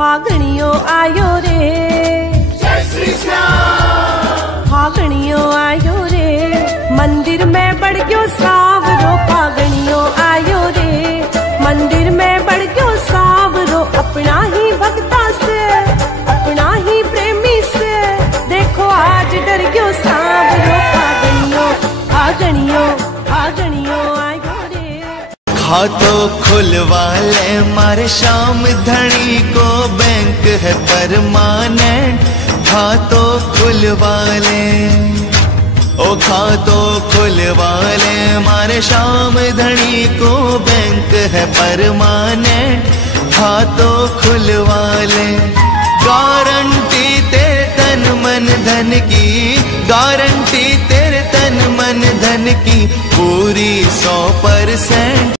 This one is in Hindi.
फागणियों आयो रे, जय श्री श्याम। फागणियों आयो रे, मंदिर में बढ़ गयो सावरो। फागणियों आयो रे, मंदिर में बढ़ गयो सावरो। अपना ही भक्ता से, अपना ही प्रेमी से, देखो आज डर गयो सावरो। फागणियों फागणियों फागणियों आयो रे। खातो खुलवा ले मारे श्याम धनी को, बैंक है परमानेंट। खातो खुलवा ले, ओ खातो खुलवा ले मारे श्याम धनी को, बैंक है परमानेंट। खातो खुलवा ले, गारंटी तेरे तन मन धन की, गारंटी तेरे तन मन धन की पूरी 100%।